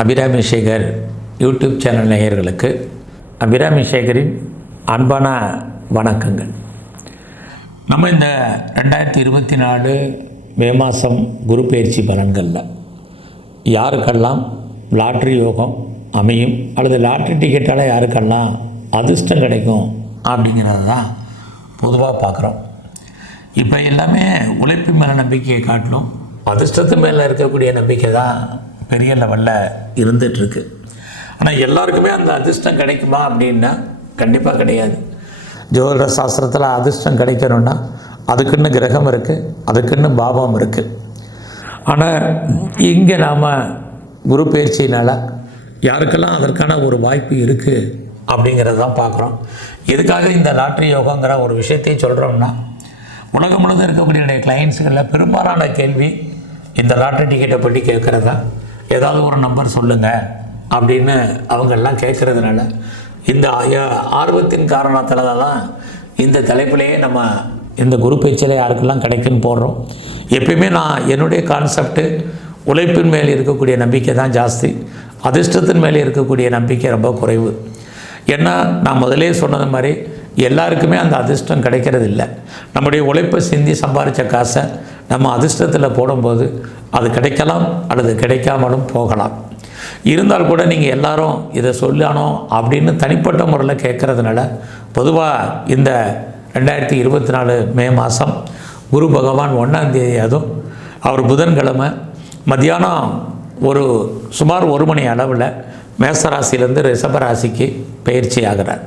Abirami Sekar YouTube channel நேயர்களுக்கு அபிராமி சேகரின் அன்பான வணக்கங்கள். நம்ம இந்த ரெண்டாயிரத்தி இருபத்தி நாலு மே மாதம் குரு பயிற்சி பலன்களில் யாருக்கெல்லாம் லாட்ரி யோகம் அமையும் அல்லது லாட்ரி டிக்கெட்டால் யாருக்கெல்லாம் அதிர்ஷ்டம் கிடைக்கும் அப்படிங்கிறது தான் பொதுவாக பார்க்குறோம். இப்போ எல்லாமே உழைப்பு மேலே நம்பிக்கையை காட்டிலும் அதிர்ஷ்டத்து மேலே இருக்கக்கூடிய நம்பிக்கை தான் பெரிய லெவலில் இருந்துகிட்ருக்கு ஆனால் எல்லாருக்குமே அந்த அதிர்ஷ்டம் கிடைக்குமா அப்படின்னா கண்டிப்பாக கிடையாது. ஜோதிட சாஸ்திரத்தில் அதிர்ஷ்டம் கிடைக்கணும்னா அதுக்குன்னு கிரகம் இருக்குது அதுக்குன்னு பாவம் இருக்குது ஆனால் இங்கே நாம் குரு பயிற்சியினால் யாருக்கெல்லாம் அதற்கான ஒரு வாய்ப்பு இருக்குது அப்படிங்கிறது தான் பார்க்குறோம். எதுக்காக இந்த லாட்ரி யோகங்கிற ஒரு விஷயத்தையும் சொல்கிறோம்னா உலகம் முழுதும் இருக்கக்கூடிய கிளைண்ட்ஸுகளில் பெரும்பாலான கேள்வி இந்த லாட்ரி டிக்கெட்டை பற்றி கேட்குறதா? ஏதாவது ஒரு நம்பர் சொல்லுங்கள் அப்படின்னு அவங்கெல்லாம் கேட்குறதுனால இந்த ஆர்வத்தின் காரணத்தில் தான் இந்த தலைப்பிலேயே நம்ம இந்த குரு பயிற்சியில் யாருக்கெல்லாம் கிடைக்குன்னு போடுறோம். எப்பயுமே நான் என்னுடைய கான்செப்ட்டு உழைப்பின் மேல் இருக்கக்கூடிய நம்பிக்கை தான் ஜாஸ்தி. அதிர்ஷ்டத்தின் மேலே இருக்கக்கூடிய நம்பிக்கை ரொம்ப குறைவு. ஏன்னா நான் முதலே சொன்னது மாதிரி எல்லாருக்குமே அந்த அதிர்ஷ்டம் கிடைக்கிறது இல்லை நம்முடைய உழைப்பை சிந்தி சம்பாதிச்ச காசை நம்ம அதிர்ஷ்டத்தில் போடும்போது அது கிடைக்கலாம் அல்லது கிடைக்காமலும் போகலாம். இருந்தால் கூட நீங்கள் எல்லாரும் இதை சொல்லணும் அப்படின்னு தனிப்பட்ட முறையில் கேட்குறதுனால பொதுவாக இந்த ரெண்டாயிரத்தி இருபத்தி நாலு மே மாதம் குரு பகவான் ஒன்றாந்தேதி அதுவும் அவர் புதன்கிழமை மத்தியானம் ஒரு சுமார் ஒரு மணி அளவில் மேசராசிலேருந்து ரிஷபராசிக்கு பயிற்சி ஆகிறார்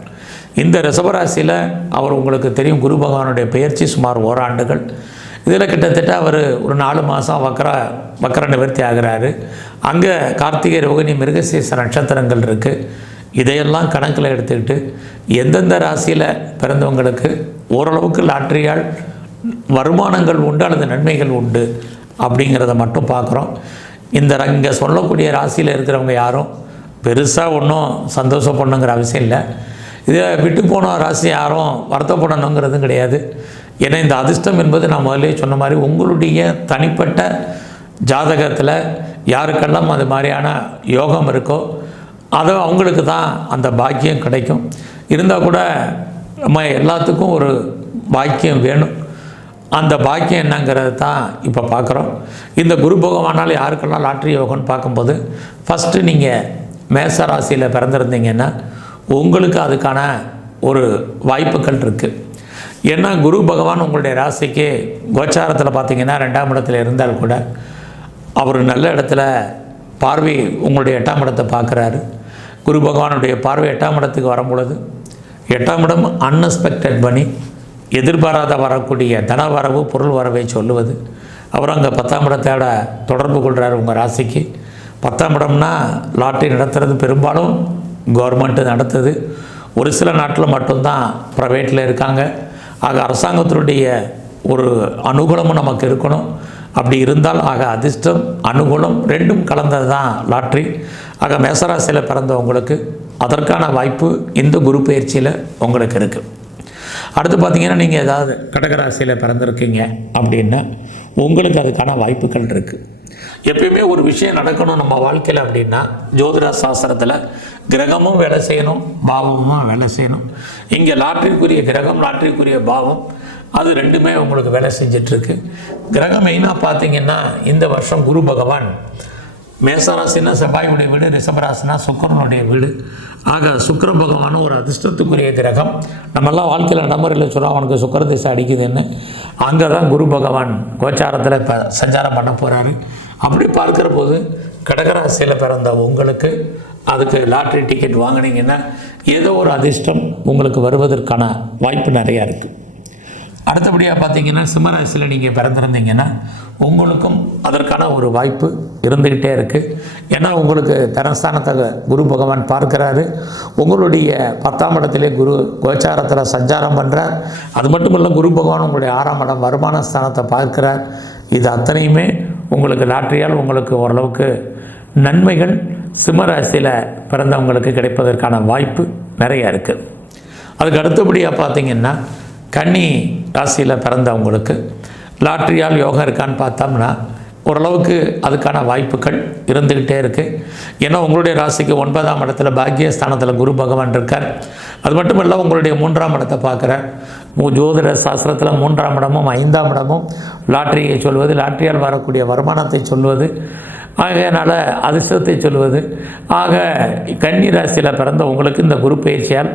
இந்த ரிஷபராசியில் அவர் உங்களுக்கு தெரியும் குரு பகவானுடைய பயிற்சி சுமார் ஓராண்டுகள். இதில் கிட்டத்தட்ட அவர் ஒரு நாலு மாதம் வக்கர வக்கர நிவர்த்தி ஆகிறாரு. அங்கே கார்த்திகை ரோகிணி மிருகசீச நட்சத்திரங்கள் இருக்குது இதையெல்லாம் கணக்கில் எடுத்துக்கிட்டு எந்தெந்த ராசியில் பிறந்தவங்களுக்கு ஓரளவுக்கு லாட்ரியால் வருமானங்கள் உண்டு அல்லது நன்மைகள் உண்டு அப்படிங்கிறத மட்டும் பார்க்குறோம். இந்த இங்கே சொல்லக்கூடிய ராசியில் இருக்கிறவங்க யாரும் பெருசாக ஒன்றும் சந்தோஷப்படணுங்கிற அவசியம் இல்லை. இதை விட்டு போன ராசி யாரும் வருத்தப்படணுங்கிறதும் கிடையாது. ஏன்னா இந்த அதிர்ஷ்டம் என்பது நான் முதல்ல சொன்ன மாதிரி உங்களுடைய தனிப்பட்ட ஜாதகத்தில் யாருக்கெல்லாம் அது மாதிரியான யோகம் இருக்கோ அதை அவங்களுக்கு தான் அந்த பாக்கியம் கிடைக்கும். இருந்தால் கூட நம்ம எல்லாத்துக்கும் ஒரு பாக்கியம் வேணும். அந்த பாக்கியம் என்னங்கிறது தான் இப்போ பார்க்குறோம் இந்த குரு பகவானால் யாருக்கெல்லாம் லாட்ரி யோகம்னு பார்க்கும்போது ஃபஸ்ட்டு நீங்கள் மேச ராசியில் பிறந்திருந்தீங்கன்னா உங்களுக்கு அதுக்கான ஒரு வாய்ப்புகள் இருக்குது ஏன்னா குரு பகவான் உங்களுடைய ராசிக்கு கோச்சாரத்தில் பார்த்தீங்கன்னா ரெண்டாம் இடத்துல இருந்தால் கூட அவர் நல்ல இடத்துல பார்வை உங்களுடைய எட்டாம் இடத்தை பார்க்குறாரு குரு பகவானுடைய பார்வை எட்டாம் இடத்துக்கு வரும்பொழுது எட்டாம் இடம் அன்எக்ஸ்பெக்டட் பண்ணி எதிர்பாராத வரக்கூடிய தன வரவு பொருள் வரவை சொல்லுவது. அவர் அங்கே பத்தாம் இடத்தோட தொடர்பு கொள்கிறார் உங்கள் ராசிக்கு. பத்தாம் இடம்னா லாட்டரி நடத்துறது பெரும்பாலும் கவர்மெண்ட்டு நடத்துது. ஒரு சில நாட்டில் மட்டும்தான் ப்ரைவேட்டில் இருக்காங்க. ஆக அரசாங்கத்தினுடைய ஒரு அனுகூலமும் நமக்கு இருக்கணும். அப்படி இருந்தால் ஆக அதிர்ஷ்டம் அனுகூலம் ரெண்டும் கலந்தது தான் லாட்ரி. ஆக மேசராசியில் பிறந்தவங்களுக்கு அதற்கான வாய்ப்பு இந்த குரு பயிற்சியில் உங்களுக்கு இருக்குது அடுத்து பார்த்தீங்கன்னா நீங்கள் ஏதாவது கடகராசியில் பிறந்திருக்கீங்க அப்படின்னா உங்களுக்கு அதுக்கான வாய்ப்புகள் இருக்குது எப்பயுமே ஒரு விஷயம் நடக்கணும் நம்ம வாழ்க்கையில் அப்படின்னா ஜோதிட சாஸ்திரத்தில் கிரகமும் வேலை செய்யணும். பாவமும் வேலை செய்யணும். இங்கே லாட்ரிக்குரிய கிரகம் லாட்ரிக்குரிய பாவம் அது ரெண்டுமே உங்களுக்கு வேலை செஞ்சிட்ருக்கு. கிரகம் மெயினாக பார்த்தீங்கன்னா இந்த வருஷம் குரு பகவான் மேசராசினா செவ்வாயுடைய வீடு ரிஷபராசினா சுக்கரனுடைய வீடு. ஆக சுக்கிர பகவானும் ஒரு அதிர்ஷ்டத்துக்குரிய கிரகம். நம்மெல்லாம் வாழ்க்கையில் நம்பரில் சொல்கிறோம் அவனுக்கு சுக்கர திசை அடிக்குதுன்னு. அங்கே தான் குரு பகவான் கோச்சாரத்தில் இப்போ சஞ்சாரம் பண்ண போகிறாரு அப்படி பார்க்குற போது கடகராசியில் பிறந்த உங்களுக்கு அதுக்கு லாட்ரி டிக்கெட் வாங்குனீங்கன்னா ஏதோ ஒரு அதிர்ஷ்டம் உங்களுக்கு வருவதற்கான வாய்ப்பு நிறையா இருக்குது அடுத்தபடியாக பார்த்தீங்கன்னா சிம்மராசியில் நீங்கள் பிறந்திருந்தீங்கன்னா உங்களுக்கும் அதற்கான ஒரு வாய்ப்பு இருந்துக்கிட்டே இருக்குது ஏன்னா உங்களுக்கு தனஸ்தானத்தை குரு பகவான் பார்க்குறாரு. உங்களுடைய பத்தாம் இடத்திலே குரு கோச்சாரத்தில் சஞ்சாரம் பண்ணுறார் அது மட்டும் இல்லை குரு பகவான் உங்களுடைய ஆறாம் இடம் வருமான ஸ்தானத்தை பார்க்கிறார். இது அத்தனையுமே உங்களுக்கு லாட்டரியால் உங்களுக்கு ஓரளவுக்கு நன்மைகள். சிம்மராசியில் பிறந்தவங்களுக்கு கிடைப்பதற்கான வாய்ப்பு நிறைய இருக்குது அதுக்கு அடுத்தபடியாக பார்த்தீங்கன்னா கன்னி ராசியில் பிறந்தவங்களுக்கு லாட்ரியால் யோகம் இருக்கான்னு பார்த்தோம்னா ஓரளவுக்கு அதுக்கான வாய்ப்புகள் இருந்துக்கிட்டே இருக்குது ஏன்னா உங்களுடைய ராசிக்கு ஒன்பதாம் இடத்துல பாக்கியஸ்தானத்தில் குரு பகவான் இருக்கார். அது மட்டும் இல்லை உங்களுடைய மூன்றாம் இடத்தை பார்க்குறார் ஜோதிட சாஸ்திரத்தில் மூன்றாம் இடமும் ஐந்தாம் இடமும் லாட்டரியை சொல்வது லாட்ரியால் வரக்கூடிய வருமானத்தை சொல்வது ஆகையினால் அதிர்ஷ்டத்தை சொல்வது. ஆக கன்னி ராசியில் பிறந்த உங்களுக்கு இந்த குரு பயிற்சியால்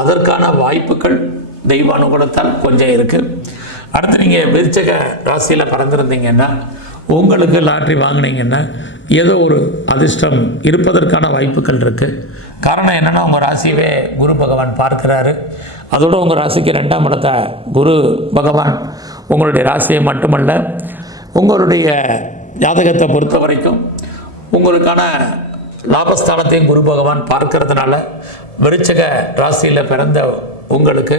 அதற்கான வாய்ப்புகள் தெய்வானுகுணத்தால் கொஞ்சம் இருக்குது அடுத்து நீங்கள் விருச்சக ராசியில் பிறந்திருந்தீங்கன்னா உங்களுக்கு லாட்ரி வாங்கினீங்கன்னா ஏதோ ஒரு அதிர்ஷ்டம் இருப்பதற்கான வாய்ப்புகள் இருக்குது காரணம் என்னென்னா உங்கள் ராசியவே குரு பகவான் பார்க்குறாரு. அதோட உங்கள் ராசிக்கு ரெண்டாம் இடத்த குரு பகவான் உங்களுடைய ராசியை மட்டுமல்ல உங்களுடைய ஜாதகத்தை பொறுத்த. வரைக்கும் உங்களுக்கான லாபஸ்தானத்தையும் குரு பகவான் பார்க்கறதுனால விருச்சக ராசியில் பிறந்த உங்களுக்கு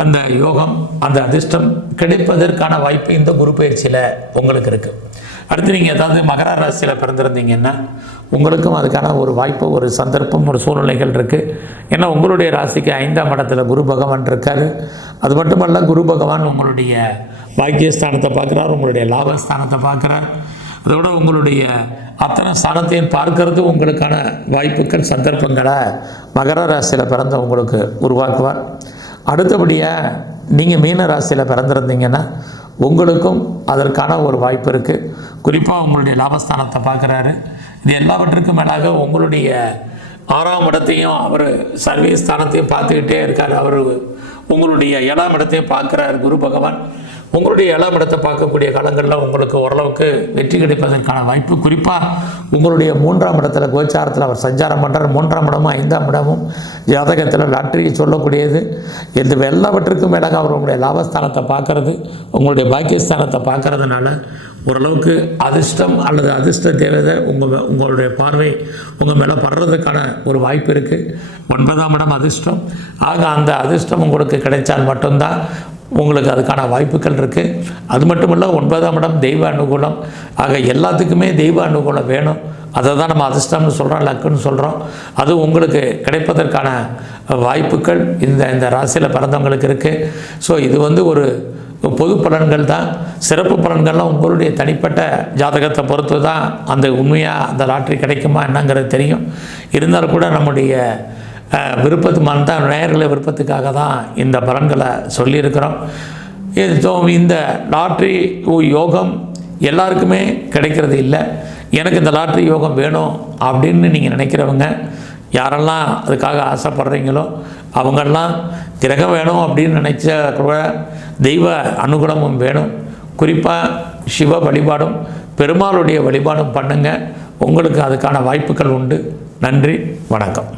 அந்த யோகம் அந்த அதிர்ஷ்டம் கிடைப்பதற்கான வாய்ப்பு இந்த குரு பயிற்சியில் உங்களுக்கு இருக்குது அடுத்து நீங்கள் ஏதாவது மகர ராசியில் பிறந்திருந்தீங்கன்னா உங்களுக்கும் அதுக்கான ஒரு வாய்ப்பு ஒரு சந்தர்ப்பம் ஒரு சூழ்நிலைகள் இருக்குது ஏன்னா உங்களுடைய ராசிக்கு ஐந்தாம் இடத்துல குரு பகவான் இருக்கார். அது மட்டுமல்ல குரு பகவான் உங்களுடைய பாக்கியஸ்தானத்தை பார்க்குறார் உங்களுடைய லாபஸ்தானத்தை பார்க்குறார். அதோட உங்களுடைய அத்தனை ஸ்தானத்தையும் பார்க்கறது உங்களுக்கான வாய்ப்புகள் சந்தர்ப்பங்களை மகர ராசியில் பிறந்த உங்களுக்கு உருவாக்குவார். அடுத்தபடியாக நீங்கள் மீன ராசியில் பிறந்திருந்தீங்கன்னா உங்களுக்கும் அதற்கான ஒரு வாய்ப்பு இருக்குது குறிப்பாக உங்களுடைய லாபஸ்தானத்தை பார்க்குறாரு. இது எல்லாவற்றுக்கும் மேலாக உங்களுடைய ஆறாம் இடத்தையும் அவர் சர்வீஸ் ஸ்தானத்தையும் பார்த்துக்கிட்டே இருக்கார். அவர் உங்களுடைய ஏழாம் இடத்தையும் பார்க்குறார் குரு பகவான். உங்களுடைய ஏழாம் இடத்தை பார்க்கக்கூடிய காலங்களில் உங்களுக்கு ஓரளவுக்கு வெற்றி கிடைப்பதற்கான வாய்ப்பு. குறிப்பாக உங்களுடைய மூன்றாம் இடத்துல கோச்சாரத்தில் அவர் சஞ்சாரம் பண்ணுறார் மூன்றாம் இடமும் ஐந்தாம் இடமும் ஜாதகத்தில் லாட்டரியை சொல்லக்கூடியது. இந்த எல்லாவற்றுக்கும் மேலாக அவர் உங்களுடைய லாபஸ்தானத்தை பார்க்கறது உங்களுடைய பாக்கியஸ்தானத்தை பார்க்கறதுனால ஓரளவுக்கு அதிர்ஷ்டம் அல்லது அதிர்ஷ்ட தேவதை உங்கள் உங்களுடைய பார்வை உங்கள் மேலே படுறதுக்கான ஒரு வாய்ப்பு இருக்குது ஒன்பதாம் இடம் அதிர்ஷ்டம். ஆக அந்த அதிர்ஷ்டம் உங்களுக்கு கிடைச்சால் மட்டும்தான் உங்களுக்கு அதுக்கான வாய்ப்புகள் இருக்குது அது மட்டும் இல்லை ஒன்பதாம் இடம் தெய்வ அனுகூலம். ஆக எல்லாத்துக்குமே தெய்வ அனுகூலம் வேணும். அதை தான் நம்ம அதிர்ஷ்டம்னு சொல்கிறோம் லக்குன்னு சொல்கிறோம் அது உங்களுக்கு கிடைப்பதற்கான வாய்ப்புகள் இந்த இந்த ராசியில் பிறந்தவங்களுக்கு இருக்குது ஸோ இது வந்து ஒரு பொது பலன்கள் தான். சிறப்பு பலன்கள்லாம் உங்களுடைய தனிப்பட்ட ஜாதகத்தை பொறுத்து தான் அந்த உண்மையாக அந்த லாட்ரி கிடைக்குமா என்னங்கிறது தெரியும். இருந்தாலும் கூட நம்முடைய விருப்பத்து மன் தான் நேயர்களை விருப்பத்துக்காக தான் இந்த பலன்களை சொல்லியிருக்கிறோம். இது இந்த லாட்ரி யோகம் எல்லாருக்குமே கிடைக்கிறது இல்லை. எனக்கு இந்த லாட்ரி யோகம் வேணும் அப்படின்னு நீங்கள் நினைக்கிறவங்க யாரெல்லாம் அதுக்காக ஆசைப்படுறீங்களோ அவங்கெல்லாம் கிரகம் வேணும் அப்படின்னு நினச்ச கூட தெய்வ அனுகூலமும் வேணும். குறிப்பாக சிவ வழிபாடும் பெருமாளுடைய வழிபாடும் பண்ணுங்கள் உங்களுக்கு அதுக்கான வாய்ப்புகள் உண்டு. நன்றி வணக்கம்.